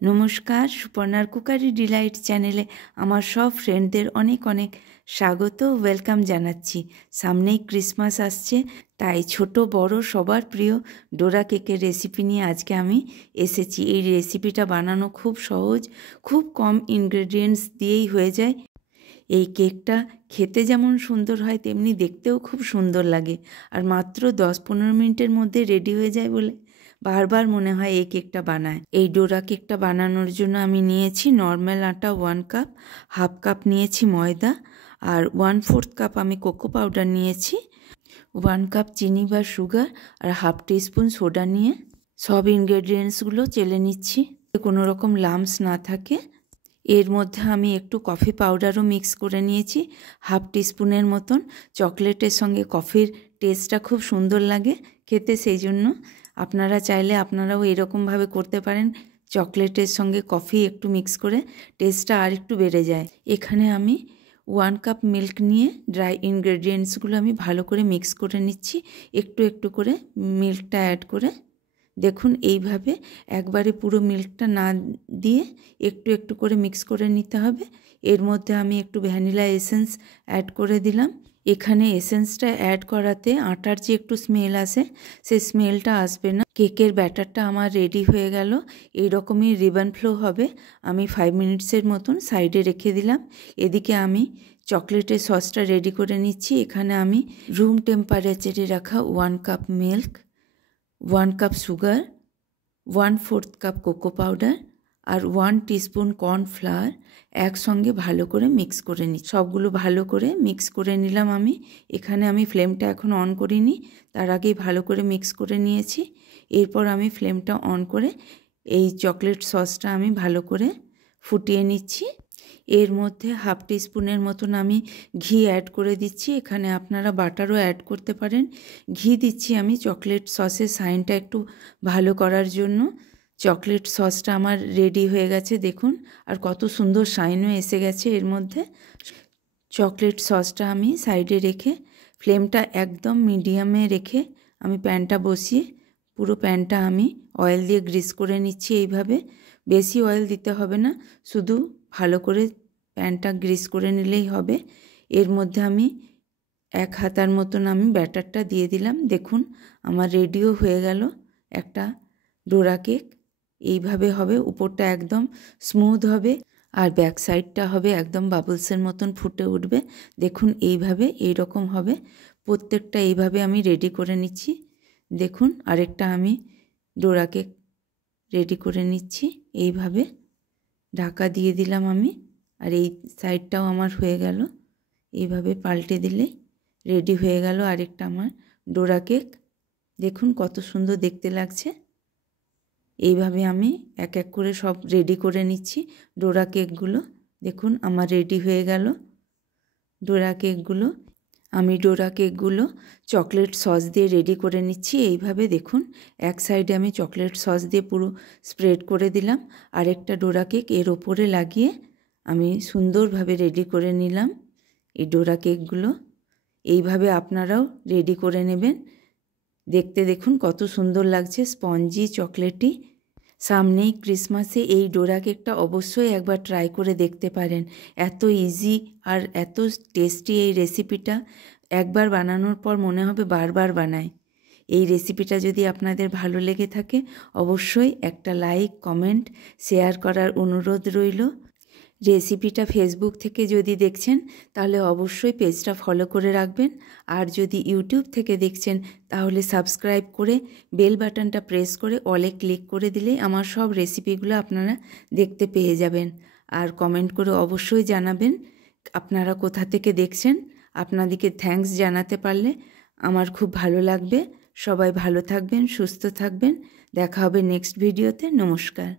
नमस्कार सुपर्णार कुकारि डिलाइट चैनेले आमार सब फ्रेंडदेर अनेक अनेक स्वागत वेलकाम जानाच्छि। सामनेई क्रिसमास आसछे ताई छोटो बड़ो सबार प्रिय डोरा केकेर रेसिपि निये आजके आमी एसेछि। एई रेसिपिटा बानानो खूब सहज, खूब कम इनग्रेडियेंट्स दिएई हये जाय। এই কেকটা খেতে যেমন সুন্দর হয় তেমনি দেখতেও খুব সুন্দর লাগে আর মাত্র 10-15 মিনিটের মধ্যে রেডি হয়ে যায় বলে বারবার মনে হয় এই কেকটা বানায়। এই ডোরা কেকটা বানানোর জন্য আমি নিয়েছি নরমাল আটা 1 কাপ, হাফ কাপ নিয়েছি ময়দা আর 1/4 কাপ আমি কোকো পাউডার নিয়েছি, 1 কাপ চিনি বা সুগার আর হাফ টিস্পুন সোডা নিয়ে সব ইনগ্রেডিয়েন্টসগুলো চেলে নিচ্ছি কোনো রকম লাম্পস না থাকে। এর মধ্যে আমি একটু কফি পাউডারও মিক্স করে নিয়েছি হাফ টিস্পুনের মতন। চকলেটের সঙ্গে কফির টেস্টটা খুব সুন্দর লাগে খেতে, সেই জন্য আপনারা চাইলে আপনারাও এরকমভাবে করতে পারেন। চকলেটের সঙ্গে কফি একটু মিক্স করে টেস্টটা আর একটু বেড়ে যায়। এখানে আমি 1 কাপ মিল্ক নিয়ে ড্রাই ইনগ্রেডিয়েন্টসগুলো আমি ভালো করে মিক্স করে নিচ্ছি, একটু একটু করে মিল্কটা অ্যাড করে। দেখুন এইভাবে একবারে পুরো মিল্কটা না দিয়ে একটু একটু করে মিক্স করে নিতে হবে। এর মধ্যে আমি একটু ভ্যানিলা এসেন্স অ্যাড করে দিলাম। এখানে এসেন্সটা অ্যাড করাতে আটার যে একটু স্মেল আসে সেই স্মেলটা আসবে না। কেকের ব্যাটারটা আমার রেডি হয়ে গেল, এইরকমই রিবন ফ্লো হবে। আমি 5 মিনিটসের মতন সাইডে রেখে দিলাম। এদিকে আমি চকলেটের সসটা রেডি করে নিচ্ছি। এখানে আমি রুম টেম্পারেচারে রাখা 1 cup milk, 1 cup sugar, 1/4 cup cocoa powder আর 1 টিস্পুন কর্নফ্লাওয়ার একসঙ্গে ভালো করে মিক্স করে নিই। সবগুলো ভালো করে মিক্স করে নিলাম আমি। এখানে আমি ফ্লেমটা এখন অন করিনি, তার আগেই ভালো করে মিক্স করে নিয়েছি। এরপর আমি ফ্লেমটা অন করে এই চকলেট সসটা আমি ভালো করে ফুটিয়ে নিচ্ছি। এর মধ্যে হাফ টিস্পুনের মতন আমি ঘি অ্যাড করে দিচ্ছি। এখানে আপনারা বাটারও অ্যাড করতে পারেন। ঘি দিচ্ছি আমি চকলেট সসের সাইনটা একটু ভালো করার জন্য। চকলেট সসটা আমার রেডি হয়ে গেছে দেখুন, আর কত সুন্দর শাইনও এসে গেছে এর মধ্যে। চকলেট সসটা আমি সাইডে রেখে ফ্লেমটা একদম মিডিয়ামে রেখে আমি প্যানটা বসিয়ে পুরো প্যানটা আমি অয়েল দিয়ে গ্রিস করে নিচ্ছি। এইভাবে বেশি অয়েল দিতে হবে না, শুধু ভালো করে প্যানটা গ্রিস করে নিলেই হবে। এর মধ্যে আমি 1 হাতার মতন আমি ব্যাটারটা দিয়ে দিলাম। দেখুন আমার রেডিও হয়ে গেল একটা ডোরা কেক। এইভাবে হবে, উপরটা একদম স্মুথ হবে আর ব্যাক সাইডটা হবে একদম বাবলসের মতন ফুটে উঠবে। দেখুন এইভাবে এইরকম হবে। প্রত্যেকটা এইভাবে আমি রেডি করে নিচ্ছি। দেখুন আরেকটা আমি ডোরা কেক রেডি করে নিচ্ছি। এইভাবে ঢাকা দিয়ে দিলাম আমি, আর এই সাইডটাও আমার হয়ে গেল। এইভাবে পাল্টে দিলে রেডি হয়ে গেল আরেকটা আমার ডোরা কেক। দেখুন কত সুন্দর দেখতে লাগছে। এইভাবে আমি এক এক করে সব রেডি করে নিচ্ছি ডোরা কেকগুলো। দেখুন আমার রেডি হয়ে গেল ডোরা কেকগুলো। আমি ডোরা কেকগুলো চকলেট সস দিয়ে রেডি করে নিচ্ছি। এইভাবে দেখুন এক সাইডে আমি চকলেট সস দিয়ে পুরো স্প্রেড করে দিলাম, আরেকটা ডোরা কেক এর ওপরে লাগিয়ে আমি সুন্দরভাবে রেডি করে নিলাম এই ডোরা কেকগুলো। এইভাবে আপনারাও রেডি করে নেবেন। দেখতে দেখুন কত সুন্দর লাগছে, স্পঞ্জি চকলেটি। সামনেই ক্রিসমাসে এই ডোরা কেকটা অবশ্যই একবার ট্রাই করে দেখতে পারেন। এত ইজি আর এত টেস্টি এই রেসিপিটা, একবার বানানোর পর মনে হবে বারবার বানাই। এই রেসিপিটা যদি আপনাদের ভালো লেগে থাকে অবশ্যই একটা লাইক, কমেন্ট, শেয়ার করার অনুরোধ রইল। রেসিপিটা ফেসবুক থেকে যদি দেখছেন তাহলে অবশ্যই পেজটা ফলো করে রাখবেন, আর যদি ইউটিউব থেকে দেখছেন তাহলে সাবস্ক্রাইব করে বেল বাটনটা প্রেস করে অলে ক্লিক করে দিলেই আমার সব রেসিপিগুলো আপনারা দেখতে পেয়ে যাবেন। আর কমেন্ট করে অবশ্যই জানাবেন আপনারা কোথা থেকে দেখছেন। আপনাদেরকে থ্যাঙ্কস জানাতে পারলে আমার খুব ভালো লাগবে। সবাই ভালো থাকবেন, সুস্থ থাকবেন। দেখা হবে নেক্সট ভিডিওতে। নমস্কার।